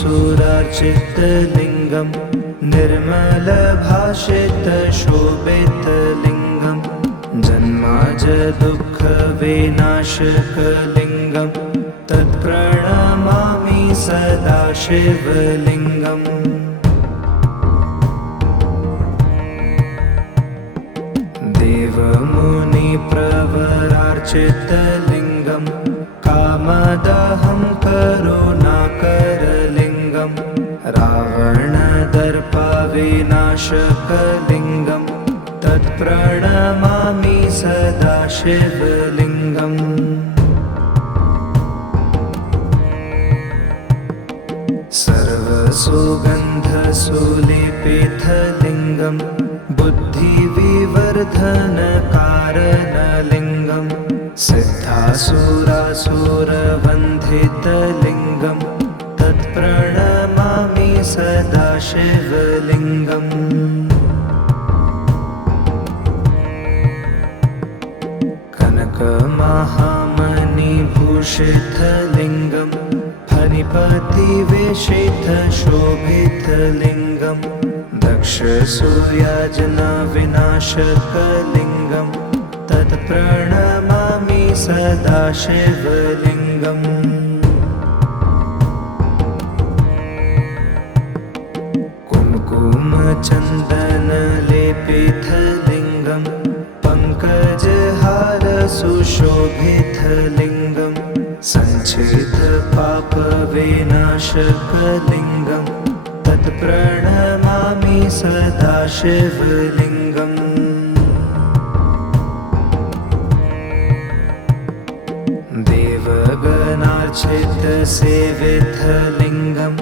सुरार्चितलिङ्गं निर्मलभाषितशोभितलिङ्गं जन्माज दुःखविनाशकलिङ्गं तत्प्रणमामि सदा शिवलिङ्गम्। देवमुनिप्रवरार्चितलिङ्गं कामदहं करुणाकरलिङ्गं रावणदर्पविनाशकलिङ्गं तत्प्रणमामि सदा शिवलिङ्गम्। सर्वसुगन्धसुलेपितलिङ्गं बुद्धिविवर्धनकारणलिङ्गं सिद्धासुरासुरवन्धितलिङ्गं तत्प्रणमामि सदा शिवलिङ्गम्। कनकमहामणिभूषितलिङ्गं फणिपतिवेशितशोभितलिङ्गं दक्षसूर्याजनविनाशकलिङ्गं तत्प्रणमामि सदा शिवलिङ्गम्। कुङ्कुमचन्दनलेपितलिङ्गं पङ्कजहारसुशोभितलिङ्गं सञ्चितपापविनाशकलिङ्गं तत्प्रणमामि सदा शिवलिङ्गम्। देवगणार्चितसेवितलिङ्गं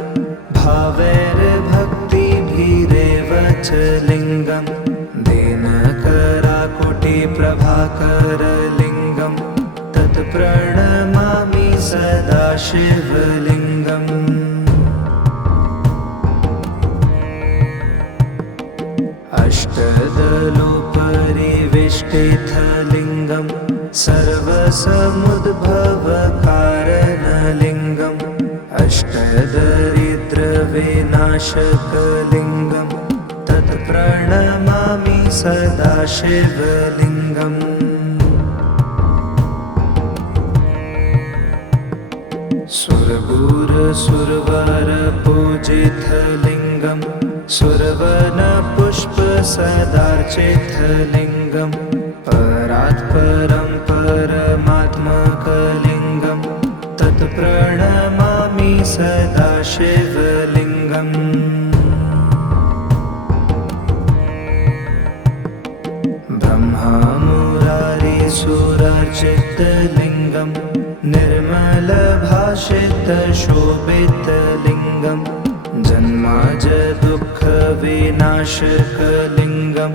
भावैर्भक्तिभिरेव च लिङ्गं दीनकराकुटिप्रभाकरलिङ्गं तत्प्रणमामि सदा शिवलिङ्गम्। अष्टदलोपरिवेष्टितलिङ्गं सर्वसमुद्भवकारणलिङ्गं अष्टदरिद्रविनाशकलिङ्गं तत्प्रणमामि सदा शिवलिङ्गम्। सुरगुरुसुरवरपूजितलिङ्गं सुरवनपुष्पसदार्चितलिङ्गं परात्परं परमात्मकलिङ्गं तत्प्रणमामि सदा शिवलिङ्गम्। ब्रह्ममुरारिसुरार्चितलिङ्गं निर्मलभाषितशोभितलिङ्गं जन्माज दुःखविनाशकलिङ्गं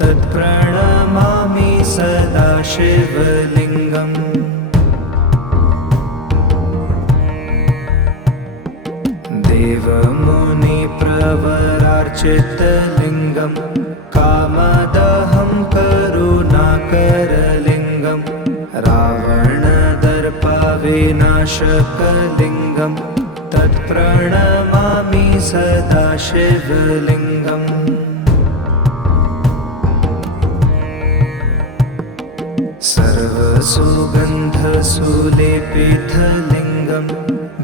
तत्प्रणमामि सदा शिवलिङ्गम्। देवमुनिप्रवरार्चितलिङ्गं कामदहं करुणाकरलिङ्गं रावणदर्पविनाशकलिङ्गं तत्प्रणमामि सदा शिवलिङ्गम्। सर्वसुगन्धसुलेपितलिङ्गं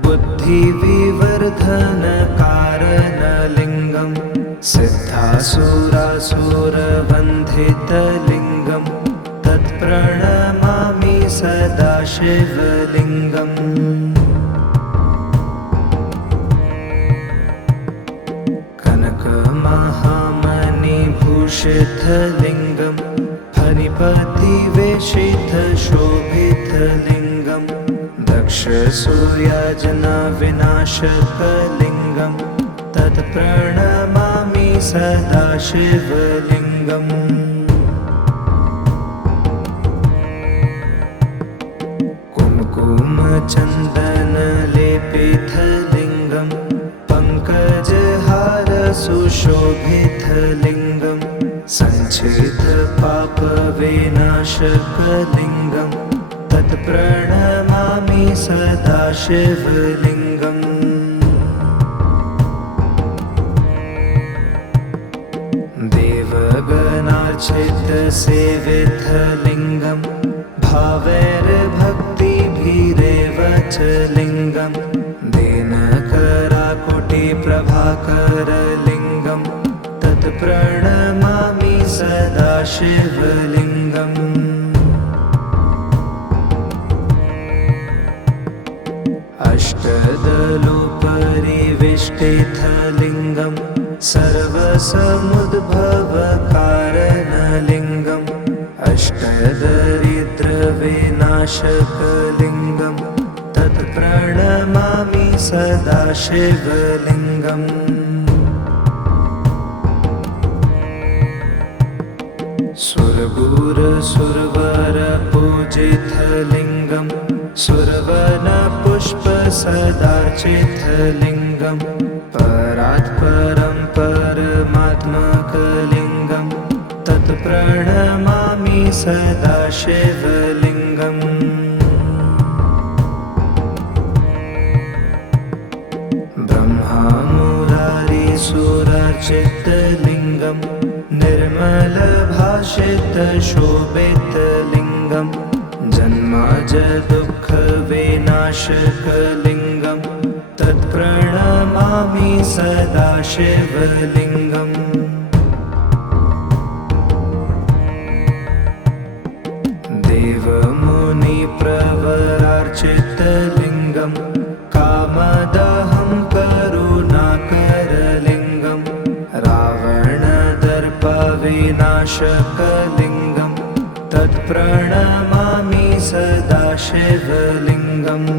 बुद्धिविवर्धनकारणलिङ्गं सिद्धासुरासुरवन्धितलिङ्गं तत्प्रणमामि सदा शिवलिङ्गम्। कनकमहामणिभूषितलिङ्गं फणिपतिवेशितशोभितलिङ्गं दक्षसूर्याजनविनाशकलिङ्गं तत्प्रणमामि सदा शिवलिङ्गम्। कुङ्कुमचन्दनलेपितलिङ्गं पङ्कजहारसुशोभितलिङ्गं सञ्चितपापविनाशकलिङ्गं तत्प्रणमामि सदा शिवलिङ्गम्। गगनार्चितसेवितलिङ्गं भावैर्भक्तिभिरेव च लिङ्गं दिनकराकुटिप्रभाकरलिङ्गं तत् प्रणमामि सदा शिवलिङ्गम् अष्टदलोपरिवेष्टितलिङ्गं सर्वसमुद्भवकारणलिङ्गम् अष्टदरिद्रविनाशकलिङ्गं तत् प्रणमामि सदा शिवलिङ्गम् सुरगुरुसुरवरपूजितलिङ्गं सुरवनपुष्पसदार्चितलिङ्गं परात्परं परमात्मकलिङ्गं तत् प्रणमामि सदा शिवलिङ्गम् ब्रह्मामुरारिसुरार्चितलिङ्गं निर्मलभाषितशोभितलिङ्गं जन्माजदुःखविनाशकलिङ्गं तत् प्रणमामि सदा शिवलिङ्गम् देवमुनिप्रवरार्चितलिङ्गं कामदहं करुणाकरलिङ्गं रावणदर्पविनाशकलिङ्गं तत् प्रणमामि सदा शिवलिङ्गम्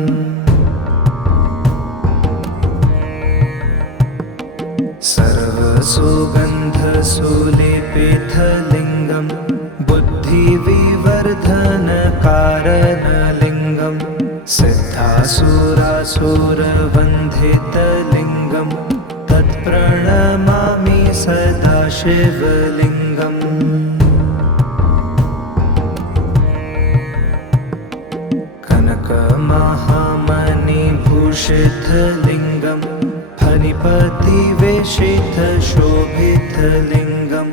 सर्वसुगन्धसुलेपितलिङ्गं बुद्धिविवर्धनकारणलिङ्गं सिद्धासुरासुरवन्दितलिङ्गं तत् प्रणमामि सदा शिवलिङ्गम् कनकमहामणिभूषितलिङ्गं फणिपतिवेशितशोभितलिङ्गं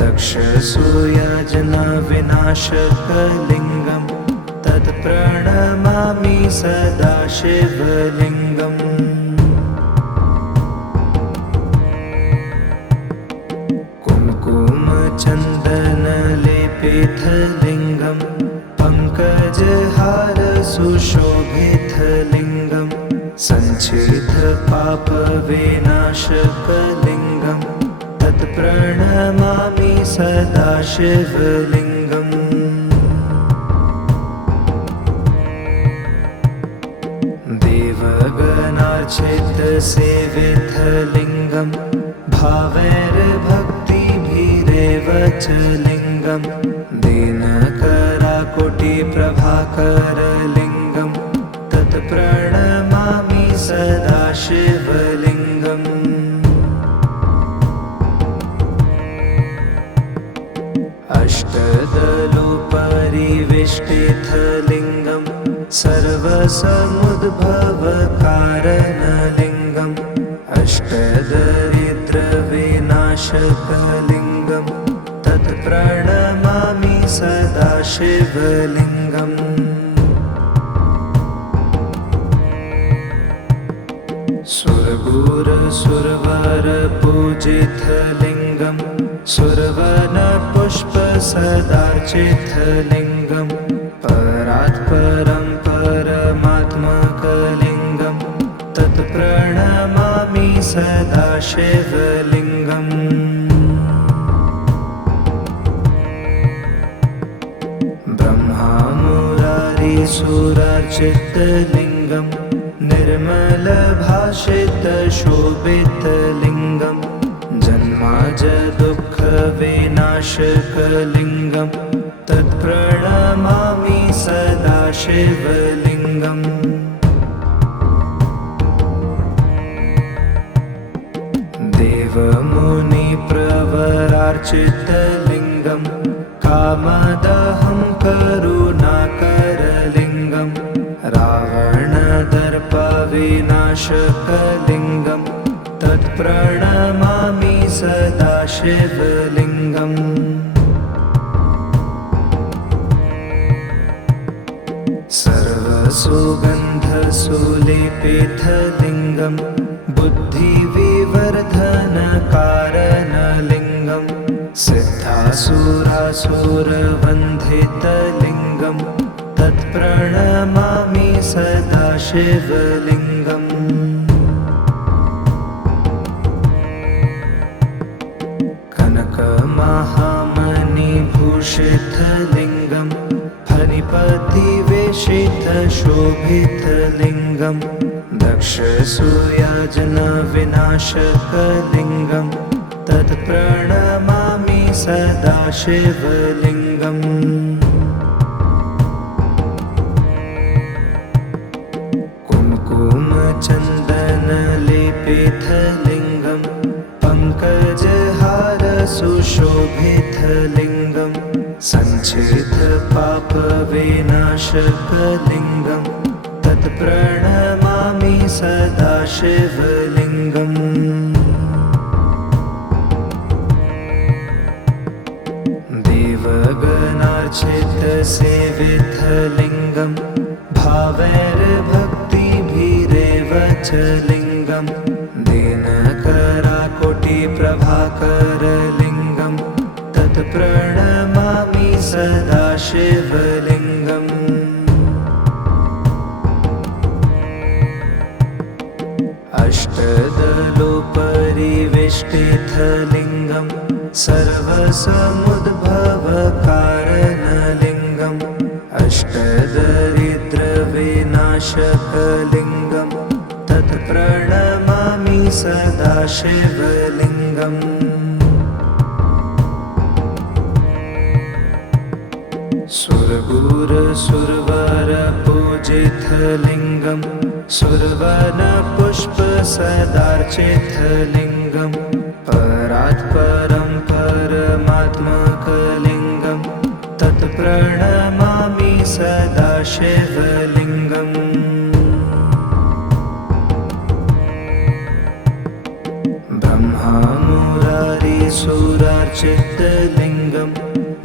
दक्षसूयाजनविनाशकलिङ्गं तत् प्रणमामि सदा शिवलिङ्गम् कुङ्कुमचन्दनलेपितलिङ्गं पङ्कजहारसुशोभितलिङ्गं सञ्चितपापविनाशकलिङ्गं तत् प्रणमामि सदा शिवलिङ्गम् देवगणार्चितसेवितलिङ्गं भावैर्भक्तिभिरेव च लिङ्गं दिनकराकुटिप्रभाकरलिङ्गं तत् प्रणमामि सदा शिवलिङ्गम् अष्टदलोपरिवेष्टितलिङ्गं सर्वसमुद्भवकारणलिङ्गम् अष्टदरिद्रविनाशकलिङ्गं तत् प्रणमामि सदा शिवलिङ्गम् सुरगुरुसुरवरपूजितलिङ्गं सुरवनपुष्पसदार्चितलिङ्गं परात्परं परमात्मकलिङ्गं तत् प्रणमामि सदा शिवलिङ्गम् ब्रह्मामुरारिसुरार्चितलिङ्गं निर्मलभाषितशोभितलिङ्गं जन्माजदुःखविनाशकलिङ्गं तत् प्रणमामि सदा शिवलिङ्गम् देवमुनिप्रवरार्चितलिङ्गं कामदहं करुणाकरलिङ्गं रावणदर्पविनाशकलिङ्गं तत् प्रणमामि सदा शिवलिङ्गम् सर्वसुगन्धसुलेपितलिङ्गं बुद्धिविवर्धनकारणलिङ्गं सिद्धासुरासुरवन्धितलिङ्गं तत्प्रणमामि सदा शिवलिङ्गम् कनकमहामणिभूषितलिङ्गं फणिपतिवेशितशोभितलिङ्गं दक्षसूयाजनविनाशकलिङ्गं तत्प्रणमामि सदा शिवलिङ्गम् कुङ्कुमचन्दनलेपितलिङ्गं पङ्कजहारसुशोभितलिङ्गं सञ्चितपापविनाशकलिङ्गं तत्प्रणमामि सदा शिवलिङ्गम् देवगणार्चितसेवितलिङ्गं भावैर्भक्तिभिरेव च लिङ्गं दिनकराकोटिप्रभाकरलिङ्गं तत्प्रणमामि सदा शिवलिङ्गम् अष्टदलोपरिवेष्टितलिङ्गं सर्वसमुद्भवकारणलिङ्गं अष्टदरिद्रविनाशकलिङ्गं तत्प्रणमामि सदा शिवलिङ्गम् सुरगुरुसुरवरपूजितलिङ्गं सुरवनपुष्पसदार्चितलिङ्गं परात्परं परमात्मकलिङ्गं तत्प्रणमामि सदा शिवलिङ्गम् ब्रह्मामुरारिसुरार्चितलिङ्गं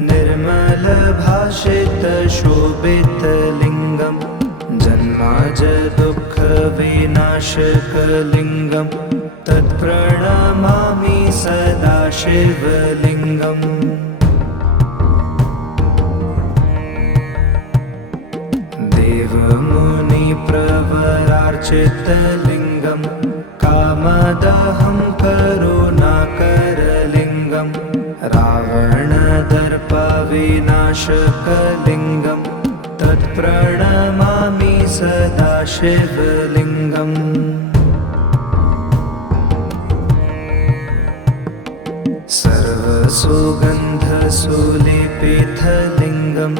निर्मलभाषितशोभितलिङ्गं जन्माजदुःखविनाशकलिङ्गं तत्प्रणमामि सदा शिवलिङ्गम् देवमुनिप्रवरार्चितलिङ्गं कामदहं करुणाकरलिङ्गं रावणदर्पविनाशकलिङ्गं तत्प्रणमामि सदा शिवलिङ्गम् सर्वसुगन्धसुलेपितलिङ्गं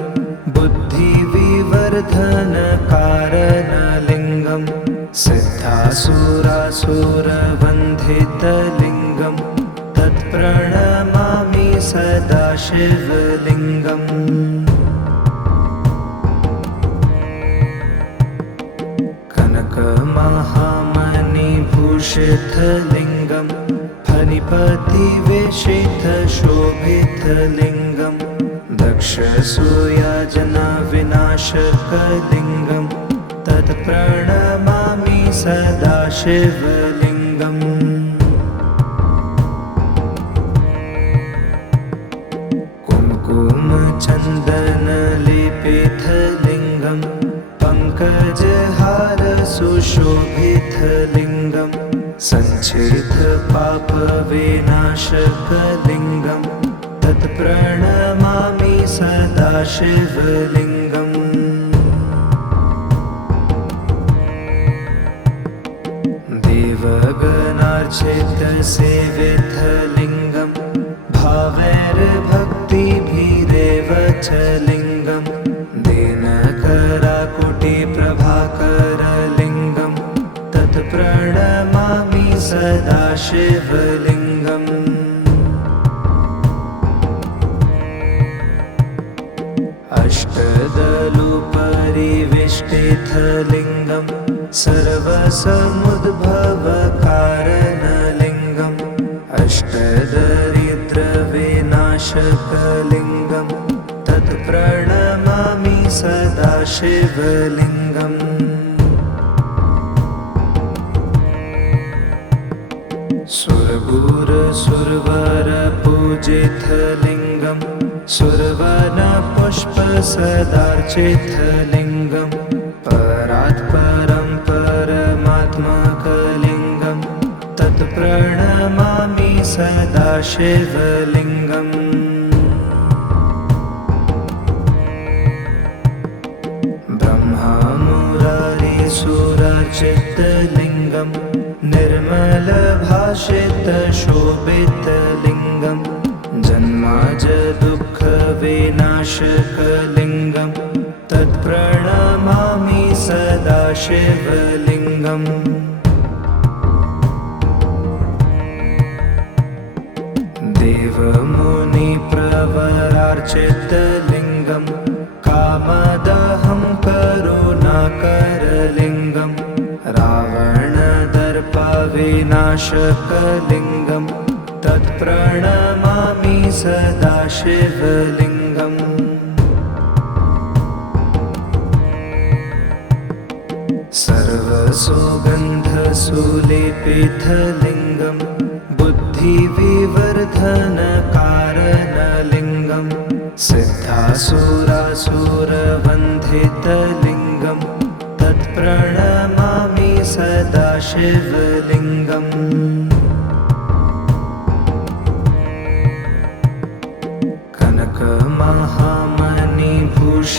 बुद्धिविवर्धनकारणलिङ्गं सिद्धासुरासुरवन्धितलिङ्गं तत्प्रणमामि सदा शिवलिङ्गम् कनकमहामणिभूषितलिङ्गं फणिपतिवेशितशोभितलिङ्गं दक्षसूयाजनविनाशकलिङ्गं तत्प्रणमामि सदा शिवलिङ्गम् कुङ्कुमचन्दनलेपितलिङ्गं पङ्कजहारसुशोभितलिङ्गं सञ्चितपापविनाशकलिङ्गं तत्प्रणमामि सदा शिवलिङ्गम् देवगणार्चितसेवितलिङ्गं भावैर्भक्तिभिरेव च लिङ्गं दिनकराकोटिप्रभाकरलिङ्गं तत्प्रणमामि सदा शिवलिङ्गम् अष्टदलोपरिवेष्टितलिङ्गं सर्वसमुद्भवकारणलिङ्गं अष्टदरिद्रविनाशकलिङ्गं तत्प्रणमामि सदाशिवलिङ्गम् सुरगुरुसुरवरपूजितलिङ्गम् सुरवनपुष्पसदार्चितलिङ्गम् परात् परं परमात्मकलिङ्गम् तत्प्रणमामि सदाशिवलिङ्गम् ब्रह्ममुरारिसुरार्चितलिङ्गम् निर्मलभाषितशोभितलिङ्गम् जन्माज दुःखविनाशकलिङ्गम् तत्प्रणमामि सदाशिवलिङ्गम् देवमुनिप्रवरार्चितलिङ्गम् कामदहं करुणाकरलिङ्गम् रावणदर्पविनाशकलिङ्गम् तत्प्रणमामि सदाशिवलिङ्गम् सर्वसुगन्धसुलेपितलिङ्गम् बुद्धिविवर्धनकारणलिङ्गम् सिद्धासुरासुरवन्धितलिङ्गम् तत्प्रणमामि सदाशिवलिङ्गम्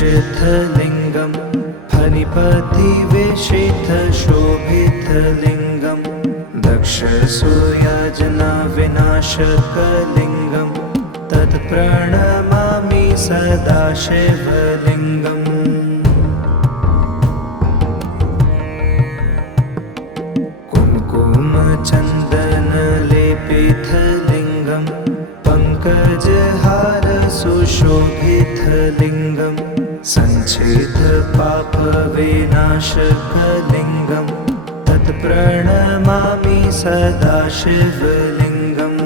कनकमहामणिभूषितलिङ्गम् फणिपतिवेशितशोभितलिङ्गम् दक्षसूर्याजनविनाशकलिङ्गम् तत्प्रणमामि सदाशिवलिङ्गम् कुङ्कुमचन्दनलेपितलिङ्गम् पङ्कजहारसुशोभितलिङ्गम् सञ्चितपापविनाशकलिङ्गम् तत्प्रणमामि सदाशिवलिङ्गम्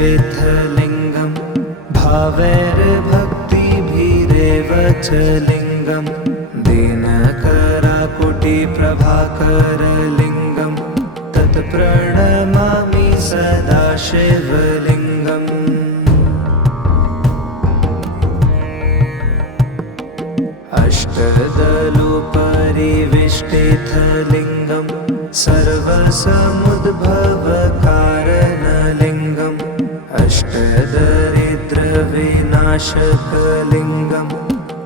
देवगणार्चितसेवितलिङ्गम् भावैर्भक्तिभिरेव च लिङ्गम् दीनकराकुटिप्रभाकरलिङ्गम् तत्प्रणमामि सदाशिवलिङ्गम् अष्टदलोपरिवेष्टितलिङ्गम् सर्वसमुद्भवकारणलिङ्गम् अष्टदरिद्रविनाशकलिङ्गम्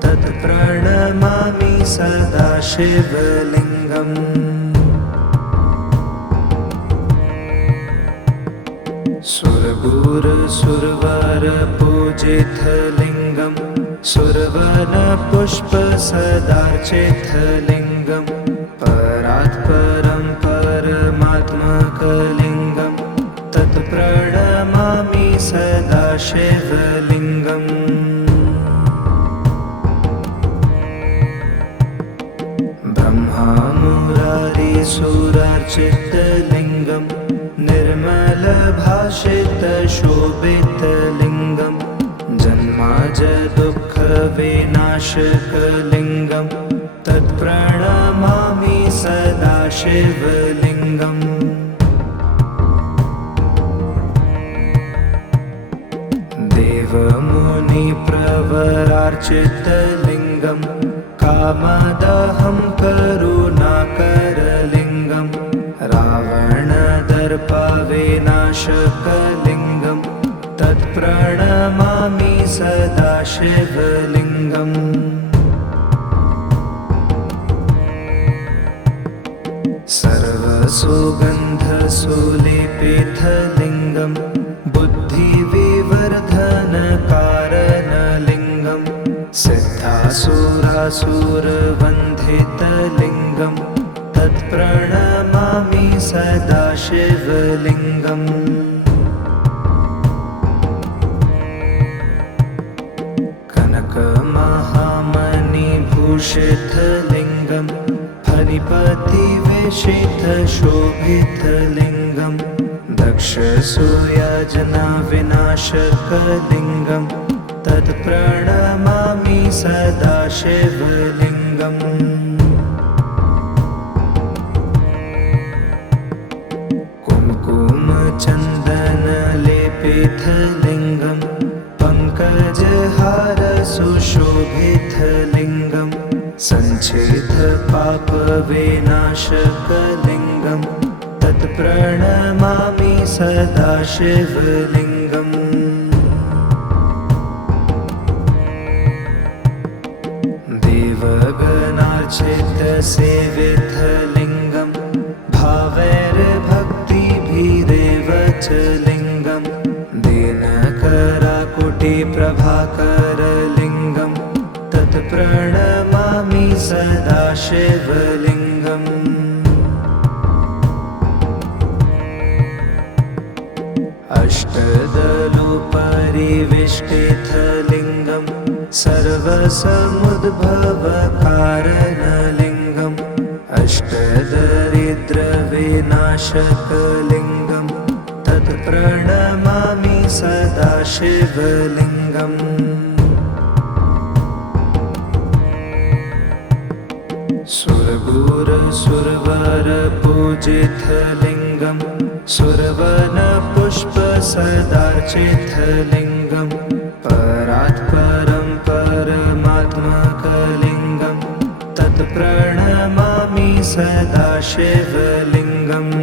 तत्प्रणमामि सदाशिवलिङ्गम् सुरगुरुसुरवरपूजितलिङ्गम् सुरवनपुष्पसदार्चितलिङ्गम् परात् परं परमात्मकलिङ्गम् तत्प्रणमामि सदाशिवलिङ्गम् ब्रह्ममुरारिसुरार्चितलिङ्गम् निर्मलभाषितशोभितलिङ्गम् जन्माज दुःखविनाशकलिङ्गम् तत्प्रणमामि सदाशिवलिङ्गम् देवमुनिप्रवरार्चितलिङ्गम् कामदहं करुणाकरलिङ्गम् रावणदर्पविनाशकलिङ्गम् तत्प्रणमामि सदाशिवलिङ्गम् सर्वसुगन्धसुलेपितलिङ्गम् बुद्धिविवर्धनकारणलिङ्गम् सिद्धासुरासुरवन्धितलिङ्गम् तत्प्रणमामि सदाशिवलिङ्गम् कनकमहामणिभूषितलिङ्गम् फणिपतिवेशितशोभितलिङ्गम् यक्षसूयाजनाविनाशकलिङ्गं तत्प्रणमामि सदा शिवलिङ्गम् कुङ्कुमचन्दनलेपितलिङ्गं पङ्कजहार सुशोभितलिङ्गं सञ्चितपापविनाशकलिङ्गं तत्प्रणमामि सदा शिवलिङ्गम् देवगणार्चितसेवितलिङ्गं भावैर्भक्तिभिरेव च लिङ्गं दीनकराकुटिप्रभाकरलिङ्गं तत्प्रणमामि सदा शिवलिङ्गम् अष्टदलोपरिवेष्टितलिङ्गं सर्वसमुद्भवकारणलिङ्गम् अष्टदरिद्रविनाशकलिङ्गं तत्प्रणमामि सदा शिवलिङ्गम् सुरगुरुसुरवरपूजितलिङ्गं सुरवनपुष्पसदार्चितलिङ्गं परात्परं परमात्मकलिङ्गं तत्प्रणमामि सदा शिवलिङ्गम्